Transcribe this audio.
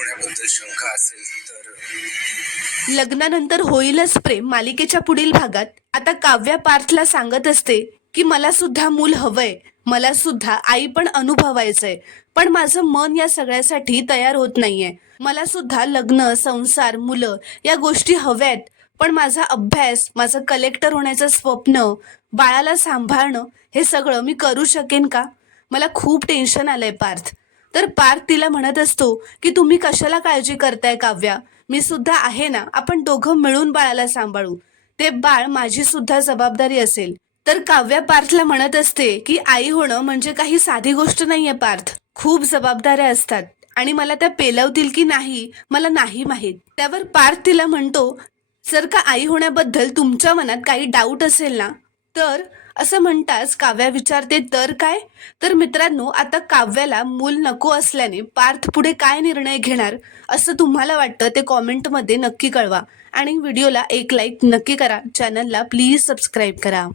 होण्याबद्दल शंका असेल तर लग्नानंतर होईलच प्रेम मालिकेच्या पुढील भागात आता काव्या पार्थला सांगत असते की मला सुद्धा मूल हवंय, मला सुद्धा आई पण अनुभवायचंय, पण माझं मन या सगळ्यासाठी तयार होत नाहीये. मला सुद्धा लग्न, संसार, मुलं या गोष्टी हव्यात, पण माझा अभ्यास, माझं कलेक्टर होण्याचं स्वप्न, बाळाला सांभाळणं हे सगळं मी करू शकेन का? मला खूप टेन्शन आलंय पार्थ. तर पार्थ तिला म्हणत असतो की तुम्ही कशाला काळजी करताय काव्या, मी सुद्धा आहे ना, आपण दोघं मिळून बाळाला सांभाळू, ते बाळ माझी सुद्धा जबाबदारी असेल. तर काव्या पार्थला म्हणत असते की आई होणं म्हणजे काही साधी गोष्ट नाहीये पार्थ, खूप जबाबदाऱ्या असतात आणि मला त्या पेलवतील की नाही मला नाही माहीत. त्यावर पार्थ तिला म्हणतो जर का आई होण्याबद्दल तुमच्या मनात काही डाऊट असेल ना तर, असं म्हणताच काव्या विचारते तर काय? तर मित्रांनो, आता काव्याला मूल नको असल्याने पार्थ पुढे काय निर्णय घेणार असं तुम्हाला वाटतं ते कॉमेंटमध्ये नक्की कळवा आणि व्हिडिओला एक लाईक नक्की करा. चॅनलला प्लीज सबस्क्राईब करा.